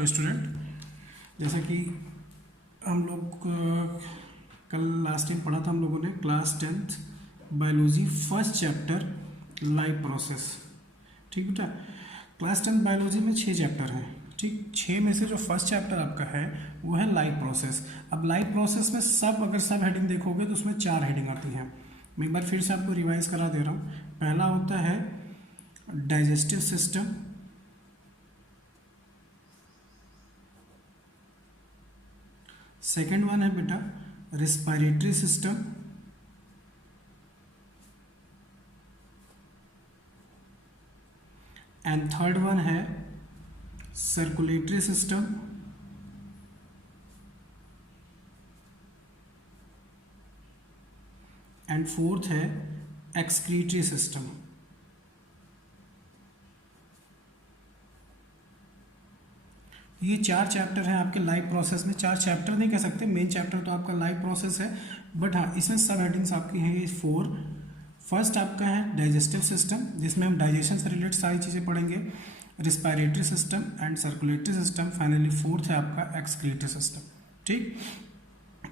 Hello student, जैसा कि हम लोग कल लास्ट टाइम पढ़ा था हम लोगों ने class 10th biology first chapter life process. ठीक बेटा, क्लास 10th बायोलॉजी में 6 चैप्टर हैं। ठीक, 6 में से जो फर्स्ट चैप्टर आपका है वो है लाइफ प्रोसेस। अब लाइफ प्रोसेस में अगर सब हेडिंग देखोगे तो उसमें 4 हेडिंग आती हैं। मैं एक बार फिर से आपको रिवाइज करा दे रहा हूँ। पहला होता है डाइजेस्टिव सिस्टम, सेकेंड वन है बेटा respiratory system, and third one है सर्कुलेटरी सिस्टम, एंड फोर्थ है एक्सक्रीटरी सिस्टम। ये 4 चैप्टर हैं आपके लाइफ प्रोसेस में। 4 चैप्टर नहीं कह सकते, मेन चैप्टर तो आपका लाइफ प्रोसेस है, बट हाँ इसमें सब हेडिंग्स आपकी हैं ये 4। फर्स्ट आपका है डाइजेस्टिव सिस्टम, जिसमें हम डाइजेशन से रिलेटेड सारी चीज़ें पढ़ेंगे, respiratory system and circulatory system, finally fourth है आपका एक्सक्रीटरी सिस्टम। ठीक,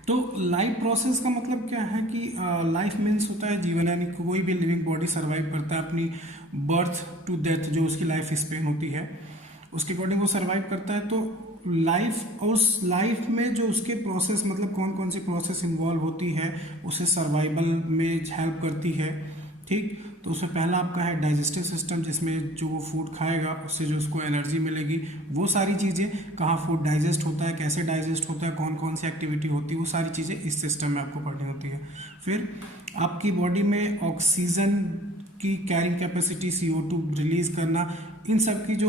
तो लाइफ प्रोसेस का मतलब क्या है कि लाइफ मीन्स होता है जीवन, यानी कोई भी लिविंग बॉडी सर्वाइव करता है अपनी बर्थ टू डेथ, जो उसकी लाइफ स्पेन होती है उसके अकॉर्डिंग वो सर्वाइव करता है। तो लाइफ और उस लाइफ में जो उसके प्रोसेस मतलब कौन कौन सी प्रोसेस इन्वॉल्व होती है उसे सर्वाइवल में हेल्प करती है। ठीक, तो उसमें पहला आपका है डाइजेस्टिव सिस्टम, जिसमें जो वो फूड खाएगा उससे जो उसको एनर्जी मिलेगी, वो सारी चीज़ें, कहाँ फूड डाइजेस्ट होता है, कैसे डाइजेस्ट होता है, कौन कौन सी एक्टिविटी होती है, वो सारी चीज़ें इस सिस्टम में आपको पढ़नी होती है। फिर आपकी बॉडी में ऑक्सीजन की कैरिंग कैपेसिटी, CO2 रिलीज करना, इन सब की जो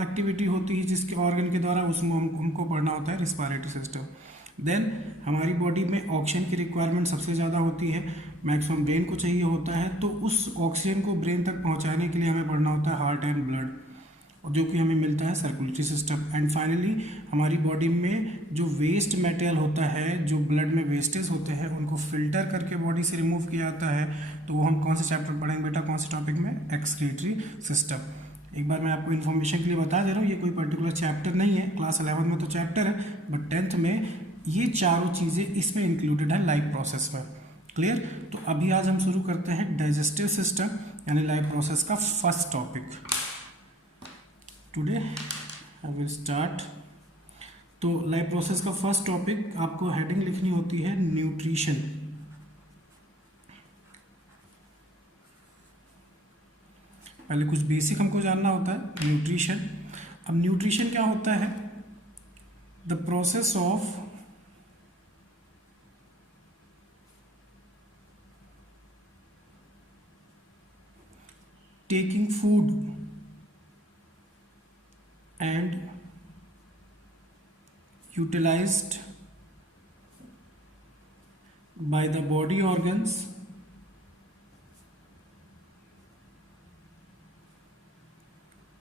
एक्टिविटी होती है जिसके ऑर्गन के द्वारा, उसमें हमको पढ़ना होता है रिस्पायरेटरी सिस्टम। देन हमारी बॉडी में ऑक्सीजन की रिक्वायरमेंट सबसे ज़्यादा होती है, मैक्सिमम ब्रेन को चाहिए होता है, तो उस ऑक्सीजन को ब्रेन तक पहुंचाने के लिए हमें पढ़ना होता है हार्ट एंड ब्लड, और जो कि हमें मिलता है सर्कुलेटरी सिस्टम। एंड फाइनली हमारी बॉडी में जो वेस्ट मटेरियल होता है, जो ब्लड में वेस्टेज होते हैं, उनको फिल्टर करके बॉडी से रिमूव किया जाता है। तो वो हम कौन से चैप्टर पढ़ेंगे बेटा, कौन से टॉपिक में, एक्सक्रीटरी सिस्टम। एक बार मैं आपको इन्फॉर्मेशन के लिए बता दे रहा हूँ, ये कोई पर्टिकुलर चैप्टर नहीं है, क्लास 11 में तो चैप्टर है, बट 10th में ये चारों चीज़ें इसमें इंक्लूडेड है लाइफ प्रोसेस में। क्लियर? तो अभी आज हम शुरू करते हैं डाइजेस्टिव सिस्टम यानी लाइफ प्रोसेस का first topic. Today I will start. तो लाइफ प्रोसेस का फर्स्ट टॉपिक आपको हेडिंग लिखनी होती है न्यूट्रिशन। पहले कुछ बेसिक हमको जानना होता है न्यूट्रिशन। अब न्यूट्रिशन क्या होता है, the process of taking food and utilized by the body organs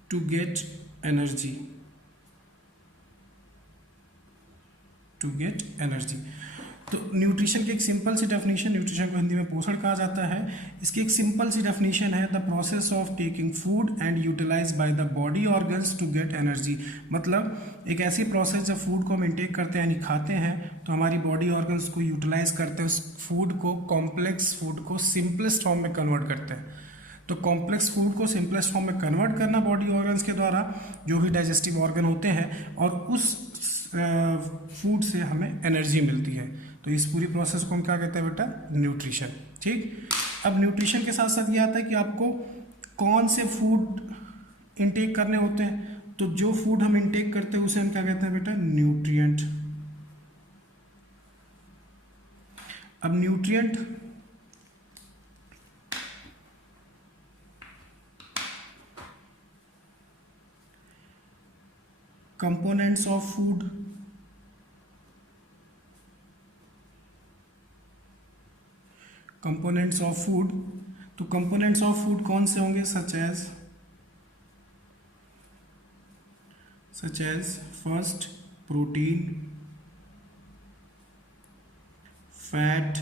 to get energy, तो न्यूट्रिशन की एक सिंपल सी डेफिनेशन, न्यूट्रिशन को हिंदी में पोषण कहा जाता है, इसकी एक सिंपल सी डेफिनेशन है the process of taking food and utilize by the body organs to get energy. मतलब एक ऐसी प्रोसेस जब फूड को हम इंटेक करते हैं यानी खाते हैं तो हमारी बॉडी ऑर्गन्स को यूटिलाइज करते हैं, उस फूड को, कॉम्प्लेक्स फूड को सिंपलेस्ट फॉर्म में कन्वर्ट करते हैं। तो कॉम्प्लेक्स फूड को सिंपलेस्ट फॉर्म में कन्वर्ट करना बॉडी ऑर्गन्स के द्वारा, जो भी डाइजेस्टिव ऑर्गन होते हैं, और उस फूड से हमें एनर्जी मिलती है। तो इस पूरी प्रोसेस को हम क्या कहते हैं बेटा, न्यूट्रिशन। ठीक, अब न्यूट्रिशन के साथ साथ ये आता है कि आपको कौन से फूड इंटेक करने होते हैं। तो जो फूड हम इंटेक करते हैं उसे हम क्या कहते हैं बेटा, न्यूट्रिएंट। अब nutrient components of food, components of food, तो कंपोनेंट्स ऑफ फूड कौन से होंगे, such as first protein, fat,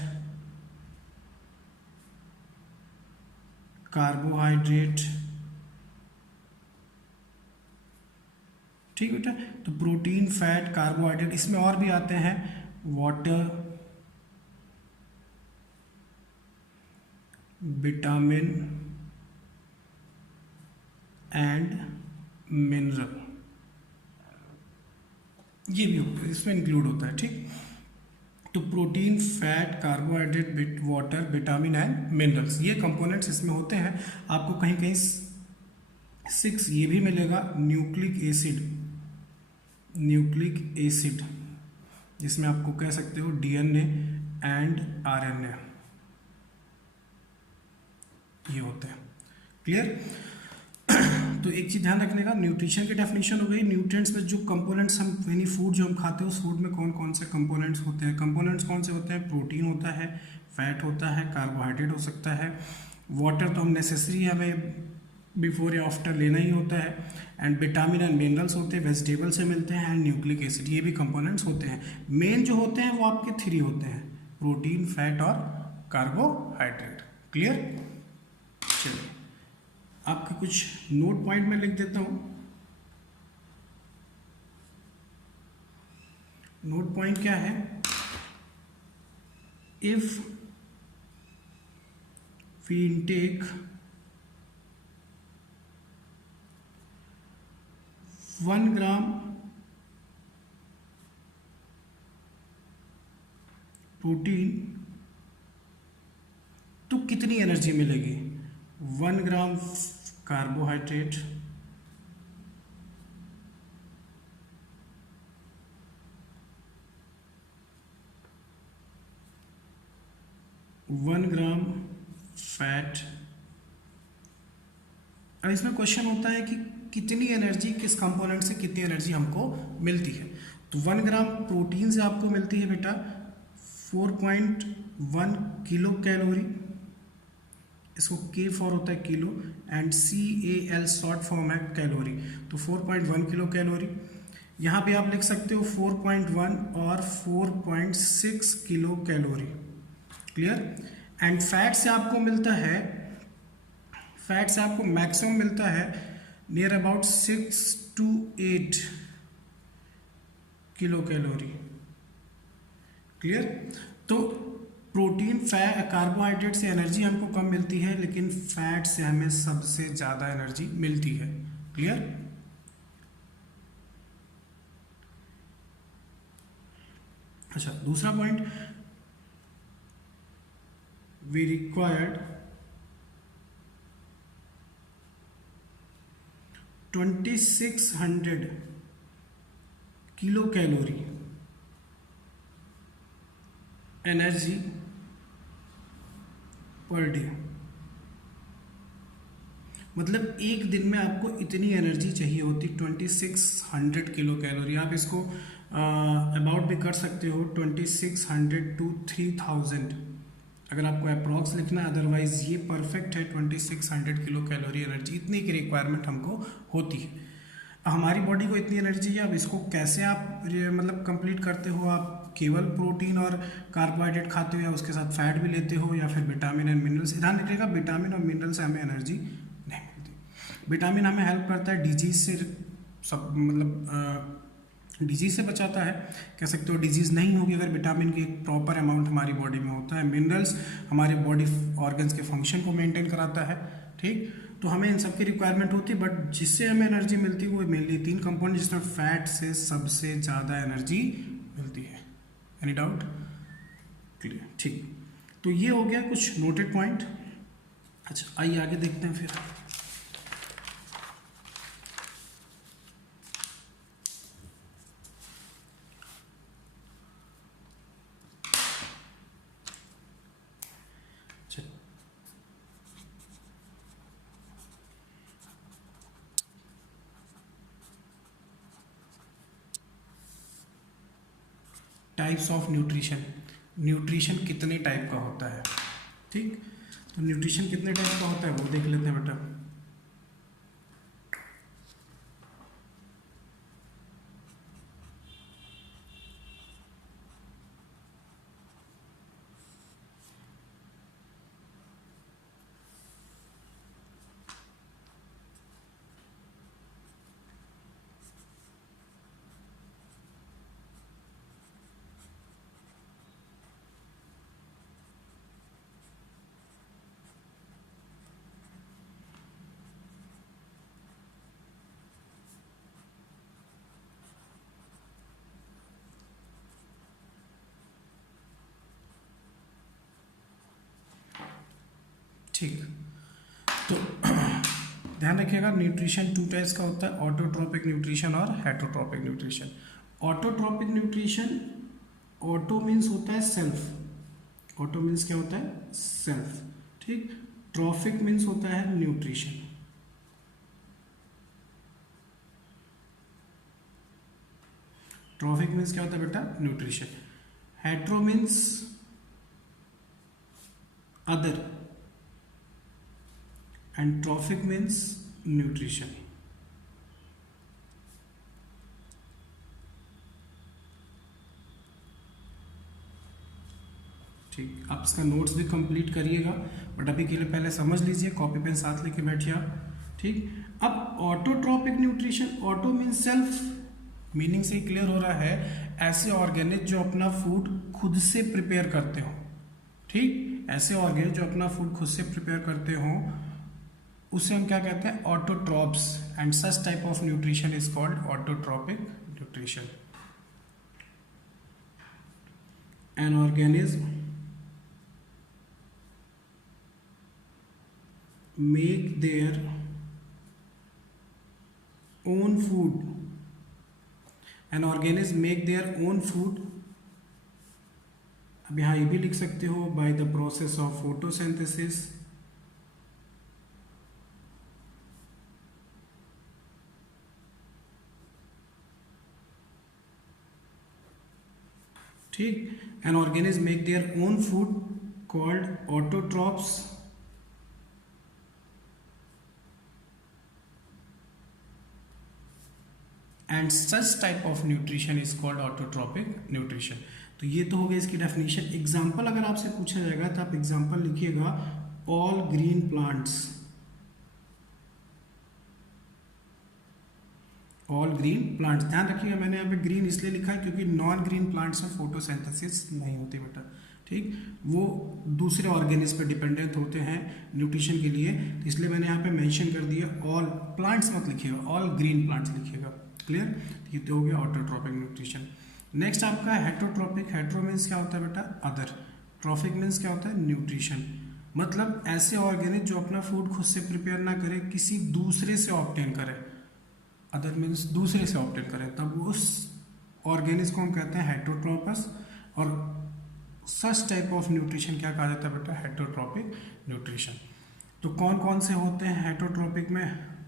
carbohydrate, ठीक बेटा। तो प्रोटीन, फैट, कार्बोहाइड्रेट, इसमें और भी आते हैं वाटर, विटामिन एंड मिनरल, ये भी होता है, इसमें इंक्लूड होता है। ठीक, तो protein, fat, carbohydrate, water, vitamin and minerals, ये कंपोनेंट्स इसमें होते हैं। आपको कहीं कहीं 6 ये भी मिलेगा, न्यूक्लिक एसिड, न्यूक्लिक एसिड, जिसमें आपको कह सकते हो डीएनए एंड आरएनए, ये होते हैं। क्लियर। तो एक चीज ध्यान रखने का, न्यूट्रिशन की डेफिनेशन हो गई। न्यूट्रिएंट्स में जो कंपोनेंट्स हम यानी फूड जो हम खाते हैं उस फूड में कौन कौन से कंपोनेंट्स होते हैं। कंपोनेंट्स कौन से होते हैं? प्रोटीन होता है, फैट होता है, कार्बोहाइड्रेट हो सकता है, वाटर तो हम नेसेसरी हमें बिफोर या आफ्टर लेना ही होता है, एंड विटामिन एंड मिनरल्स होते हैं, वेजिटेबल से मिलते हैं, एंड न्यूक्लिक एसिड, ये भी कंपोनेंट्स होते हैं। मेन जो होते हैं वो आपके 3 होते हैं, प्रोटीन, फैट और कार्बोहाइड्रेट। क्लियर। चलिए आपके कुछ नोट पॉइंट में लिख देता हूं। नोट पॉइंट क्या है? If we intake 1 gram protein तो कितनी एनर्जी मिलेगी? 1 ग्राम कार्बोहाइड्रेट, 1 ग्राम फैट। अब इसमें क्वेश्चन होता है कि कितनी एनर्जी, किस कंपोनेंट से कितनी एनर्जी हमको मिलती है। तो 1 ग्राम प्रोटीन से आपको मिलती है बेटा 4.1 किलो कैलोरी, इसको K फॉर होता है kilo, and CAL short form है कैलोरी, तो 4.1 किलो कैलोरी। यहाँ पे आप लिख सकते हो 4.1 और 4.6 kilo calorie. Clear. And fat से आपको मिलता है, फैट से आपको मैक्सिमम मिलता है near about 6 to 8 kilo calorie. Clear. तो प्रोटीन, फैट, कार्बोहाइड्रेट से एनर्जी हमको कम मिलती है, लेकिन फैट से हमें सबसे ज़्यादा एनर्जी मिलती है। क्लियर। अच्छा, दूसरा point, we required 2600 kilo calorie energy per day. मतलब एक दिन में आपको इतनी एनर्जी चाहिए होती, 2600 किलो कैलोरी। आप इसको अबाउट भी कर सकते हो 2600 to 3000, अगर आपको अप्रॉक्स लिखना है, अदरवाइज ये परफेक्ट है। 2600 किलो कैलोरी एनर्जी, इतनी की रिक्वायरमेंट हमको होती है। हमारी बॉडी को इतनी एनर्जी चाहिए। अब इसको कैसे आप मतलब कंप्लीट करते हो? आप केवल प्रोटीन और कार्बोहाइड्रेट खाते हो, या उसके साथ फैट भी लेते हो, या फिर विटामिन एंड मिनरल्स। ध्यान रखिएगा, विटामिन और मिनरल से हमें एनर्जी नहीं मिलती। विटामिन हमें हेल्प करता है डिजीज से, सब मतलब डिजीज से बचाता है, कह सकते हो डिजीज नहीं होगी अगर विटामिन की एक प्रॉपर अमाउंट हमारी बॉडी में होता है। मिनरल्स हमारे बॉडी ऑर्गन्स के फंक्शन को मेंटेन कराता है। ठीक, तो हमें इन सब की रिक्वायरमेंट होती है, बट जिससे हमें एनर्जी मिलती है वो मेनली 3 कंपोनेंट, जिसमें फैट से सबसे ज़्यादा एनर्जी मिलती है। Any doubt? क्लियर। ठीक, तो ये हो गया कुछ नोटेड पॉइंट। अच्छा, आइए आगे देखते हैं फिर। Types of nutrition. न्यूट्रिशन कितने टाइप का होता है? ठीक, तो न्यूट्रिशन कितने टाइप का होता है वो देख लेते हैं बेटा। ठीक। तो ध्यान रखिएगा, न्यूट्रिशन टू टाइप्स का होता है, ऑटोट्रॉपिक न्यूट्रिशन और heterotrophic nutrition. Autotrophic nutrition, auto means होता है सेल्फ, ऑटो मीन्स क्या होता है, सेल्फ, ठीक। ट्रॉफिक मीन्स होता है न्यूट्रिशन। ट्रॉफिक मीन्स क्या होता है बेटा, nutrition. Hetero means other, and trophic means nutrition. ठीक, आप इसका नोट्स भी कंप्लीट करिएगा, बट अभी के लिए पहले समझ लीजिए, कॉपी पेन साथ लेके बैठिए आप। ठीक, अब autotrophic nutrition, auto means self, meaning से ही क्लियर हो रहा है ऐसे ऑर्गेनिक जो अपना फूड खुद से प्रिपेयर करते हो। ठीक, ऐसे ऑर्गेनिक जो अपना फूड खुद से प्रिपेयर करते हो उसे हम क्या कहते हैं, autotrophs, and such type of nutrition is called autotrophic nutrition. An organism make their own food, an organism make their own food, अब यहाँ ये भी लिख सकते हो, by the process of photosynthesis, ठीक। an organism make their own food called autotrophs, and such type of nutrition is called autotrophic nutrition. तो ये तो हो गया इसकी डेफिनेशन। एग्जाम्पल अगर आपसे पूछा जाएगा तो आप एग्जाम्पल लिखिएगा, all green plants, all green plants. ध्यान रखिएगा मैंने यहाँ पे ग्रीन इसलिए लिखा है क्योंकि नॉन ग्रीन प्लांट्स में फोटोसिंथेसिस नहीं होती बेटा, ठीक, वो दूसरे ऑर्गेनिज पे डिपेंडेंट होते हैं न्यूट्रिशन के लिए, तो इसलिए मैंने यहाँ पे मेंशन कर दिया, ऑल प्लांट्स मत लिखिएगा, ऑल ग्रीन प्लांट्स लिखिएगा। क्लियर, ये तो हो गया ऑटोट्रॉपिक न्यूट्रिशन। नेक्स्ट आपका हेटरोट्रॉपिक। हेट्रो मीन्स क्या होता है बेटा, अदर। ट्रॉपिक मीन्स क्या होता है, न्यूट्रिशन, मतलब ऐसे ऑर्गेनिक जो अपना फूड खुद से प्रिपेयर ना करे, किसी दूसरे से ऑब्टेन करे। अदर मीन्स दूसरे से ऑब्टेन करे, तब उस ऑर्गेनिज को हम कहते हैं हेटरोट्रॉपस। और सच टाइप ऑफ न्यूट्रिशन क्या कहा जाता है बेटा, हेटरोट्रॉपिक न्यूट्रिशन। तो कौन कौन से होते हैं हेटरोट्रॉपिक में,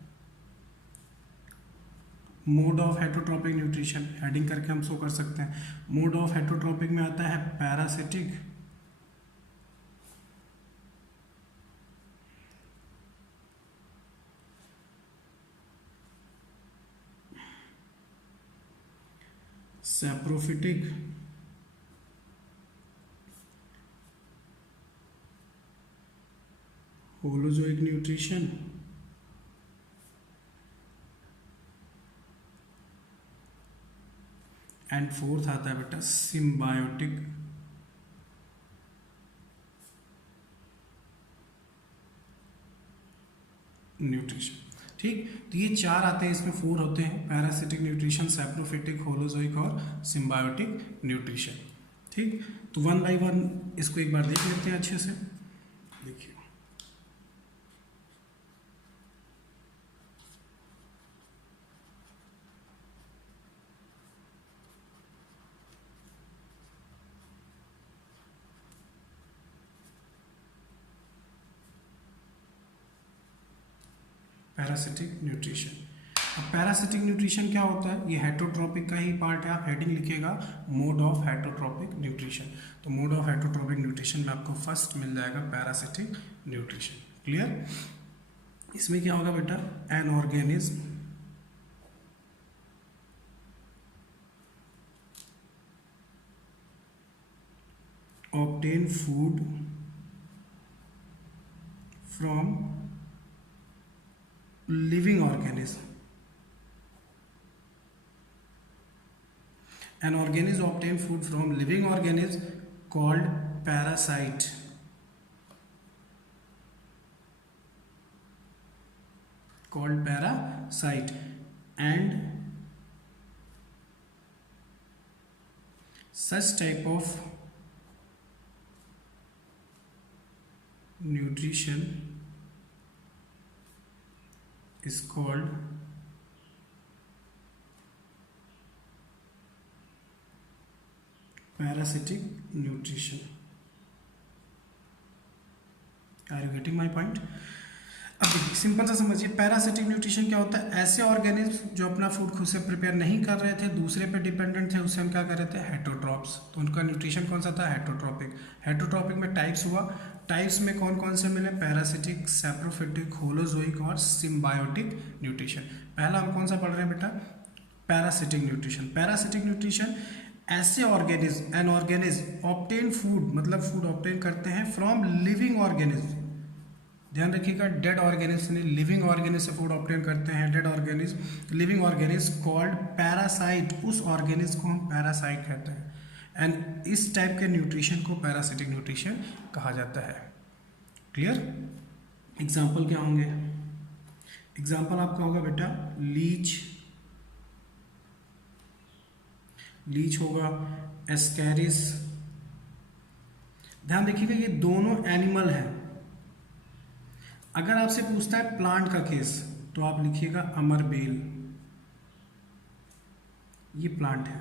mode of heterotrophic nutrition heading करके हम शो कर सकते हैं। मोड ऑफ हेटरोट्रॉपिक में आता है parasitic, saprophytic, holozoic nutrition, and fourth आता है बेटा सिम्बायोटिक न्यूट्रिशन। ठीक, तो ये चार आते हैं, इसमें फोर होते हैं, पैरासिटिक न्यूट्रिशन, सैप्रोफिटिक, होलोजोइक और सिम्बायोटिक न्यूट्रिशन। ठीक, तो वन बाय वन इसको एक बार देख लेते हैं अच्छे से। देखिए, पैरासिटिक न्यूट्रिशन। अब पैरासिटिक न्यूट्रिशन क्या होता है, ये हेटरोट्रॉपिक का ही पार्ट है। आप हेडिंग लिखिएगा, मोड ऑफ हेटरोट्रॉपिक न्यूट्रिशन। तो मोड ऑफ हेटरोट्रॉपिक न्यूट्रिशन में आपको फर्स्ट मिल जाएगा पैरासिटिक न्यूट्रिशन। क्लियर, इसमें क्या होगा बेटा, an organism obtain food from living organism. An organism obtain food from living organism called parasite. Called parasite, and such type of nutrition is called parasitic nutrition. Are you getting my point? अब देखिए simple सा समझिए, parasitic nutrition क्या होता है? ऐसे organism जो अपना फूड खुद से प्रिपेयर नहीं कर रहे थे, दूसरे पे डिपेंडेंट थे, उससे हम क्या कर रहे थे? हेटरोट्रॉप्स। तो उनका न्यूट्रिशन कौन सा था? हेटरोट्रॉपिक। हेटरोट्रॉपिक में टाइप्स हुआ, टाइप्स में कौन कौन से मिले? पैरासिटिक, सैप्रोफिटिक, होलोजोइक और सिम्बायोटिक न्यूट्रिशन। पहला हम कौन सा पढ़ रहे हैं बेटा? Parasitic nutrition. पैरासिटिक न्यूट्रिशन ऐसे organism, an organism obtain food, मतलब फूड ऑब्टेन करते हैं फ्रॉम लिविंग ऑर्गेनिज्म। ध्यान रखिएगा, डेड ऑर्गेनिज्म नहीं, लिविंग ऑर्गेनिज्म से फूड ऑब्टेन करते हैं। Dead organism, living organism called parasite, उस ऑर्गेनिज्म को हम पैरासाइट कहते हैं। एंड इस टाइप के न्यूट्रिशन को पैरासिटिक न्यूट्रिशन कहा जाता है। क्लियर? एग्जाम्पल क्या होंगे? एग्जाम्पल आपका होगा बेटा लीच, लीच होगा, एस्कैरिस। ध्यान देखिएगा ये दोनों एनिमल हैं। अगर आपसे पूछता है प्लांट का केस तो आप लिखिएगा अमरबेल, ये प्लांट है।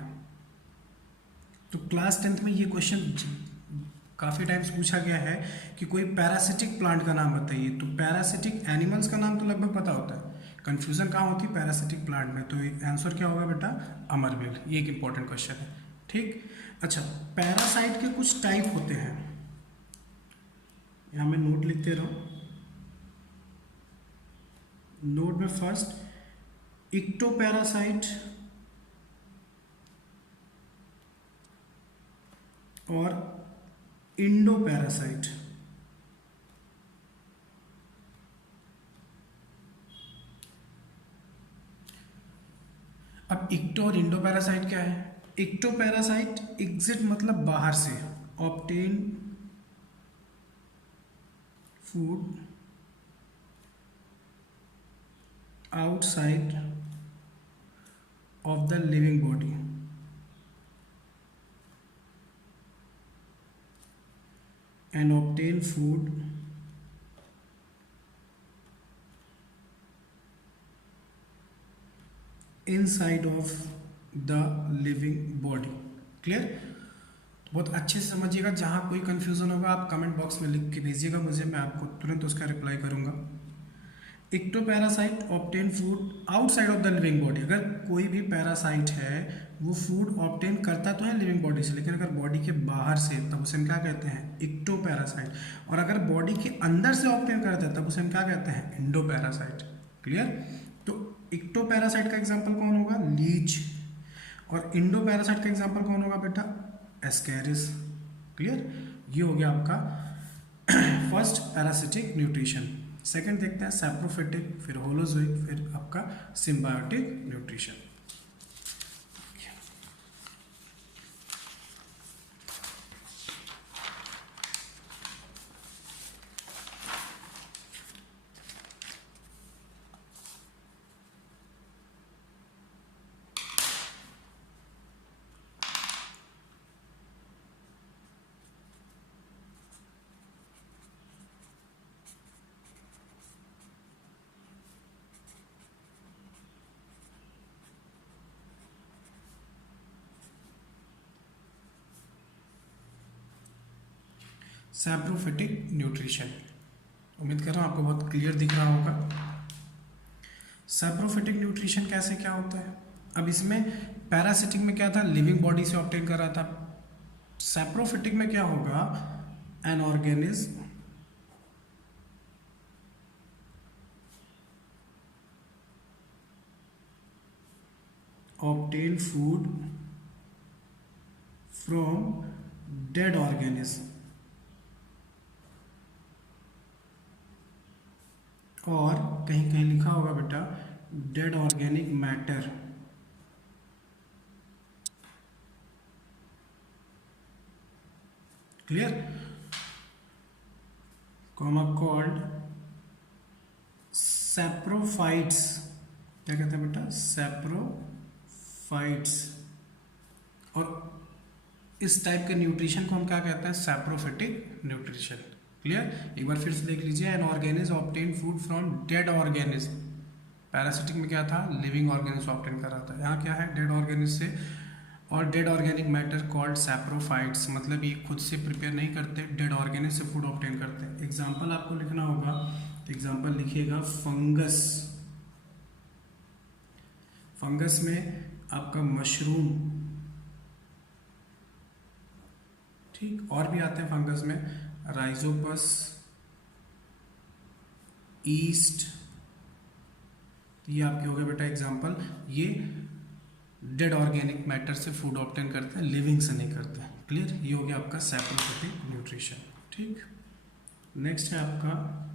तो क्लास 10th में ये क्वेश्चन काफ़ी टाइम्स पूछा गया है कि कोई पैरासिटिक प्लांट का नाम बताइए। तो पैरासिटिक एनिमल्स का नाम तो लगभग पता होता है, कंफ्यूजन कहाँ होती है? पैरासिटिक प्लांट में। तो आंसर क्या होगा बेटा? अमरबेल। ये एक इंपॉर्टेंट क्वेश्चन है। ठीक, अच्छा, पैरासाइट के कुछ टाइप होते हैं, यहाँ मैं नोट लिखते रहो। नोट में फर्स्ट इक्टोपैरासाइट और इंडोपैरासाइट। अब इक्टो और इंडोपैरासाइट क्या है? इक्टोपैरासाइट एग्जिट मतलब बाहर से, obtain food outside of the living body and obtain food inside of the living body। Clear? बहुत अच्छे से समझिएगा, जहाँ कोई कंफ्यूजन होगा आप कमेंट बॉक्स में लिख के भेजिएगा मुझे, मैं आपको तुरंत उसका रिप्लाई करूँगा। Ectoparasite obtain food outside of the living body. अगर कोई भी पैरासाइट है वो फूड ऑब्टेन करता तो है लिविंग बॉडी से, लेकिन अगर बॉडी के बाहर से तब उसे हम क्या कहते हैं? इक्टोपैरासाइट। और अगर बॉडी के अंदर से ऑब्टेन करता है तब उसे हम क्या कहते हैं? इंडोपैरासाइट। क्लियर? तो इक्टोपैरासाइट का एग्जाम्पल कौन होगा? लीच। और इंडोपैरासाइट का एग्जाम्पल कौन होगा बेटा? एस्कैरिस। क्लियर? ये हो गया आपका फर्स्ट पैरासिटिक न्यूट्रिशन। सेकंड देखते हैं सैप्रोफिटिक, फिर होलोजोइक, फिर आपका सिम्बायोटिक न्यूट्रिशन। सैप्रोफिटिक न्यूट्रिशन, उम्मीद कर रहा हूँ आपको बहुत क्लियर दिख रहा होगा। सैप्रोफिटिक न्यूट्रिशन कैसे क्या होता है? अब इसमें पैरासिटिक में क्या था? लिविंग बॉडी से ऑब्टेन कर रहा था। सैप्रोफिटिक में क्या होगा? An organism obtain food from dead organism और कहीं कहीं लिखा होगा बेटा dead organic matter. Clear? Comma called saprophytes. क्या कहते हैं बेटा? सैप्रोफाइट्स। और इस टाइप के न्यूट्रिशन को हम क्या कहते हैं? Saprophytic nutrition. क्लियर? एक बार फिर से देख लीजिए, an organism obtain food from dead organism. Parasitic में क्या था, लिविंग ऑर्गेनिज्म ऑब्टेन कर रहा था, यहाँ क्या है, डेड ऑर्गेनिज्म से। और dead organic matter called saprophytes, मतलब ये खुद से प्रिपेयर नहीं करते, डेड ऑर्गेनिक से फूड ऑब्टेन करते हैं। एग्जाम्पल आपको लिखना होगा, एग्जाम्पल लिखिएगा फंगस। फंगस में आपका मशरूम, ठीक, और भी आते हैं फंगस में, राइजोपस, ईस्ट, ये आपके हो गए बेटा एग्जाम्पल। ये डेड ऑर्गेनिक मैटर से फूड ऑब्टेन करते हैं, लिविंग से नहीं करते हैं। क्लियर? ये हो गया आपका सैप्रोफिटिक न्यूट्रिशन। ठीक, नेक्स्ट है आपका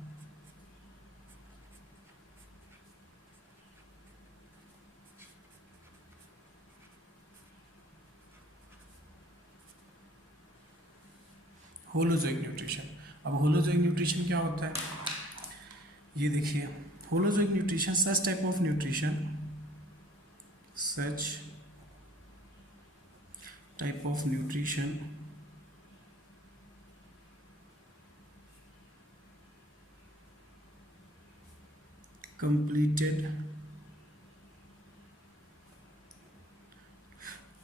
होलोजोइक न्यूट्रिशन। अब होलोजोइक न्यूट्रिशन क्या होता है, ये देखिए, holozoic nutrition such type of nutrition, such type of nutrition completed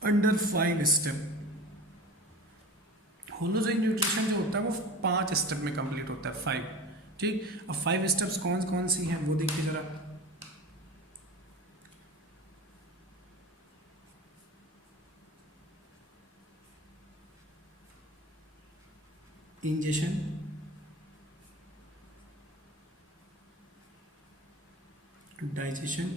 under 5 step। Holozoic nutrition जो होता है वो 5 स्टेप में कंप्लीट होता है, 5। ठीक, अब 5 स्टेप्स कौन कौन सी हैं वो देखिए जरा। Ingestion, digestion,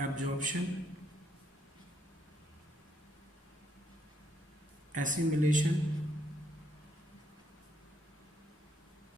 absorption, assimilation,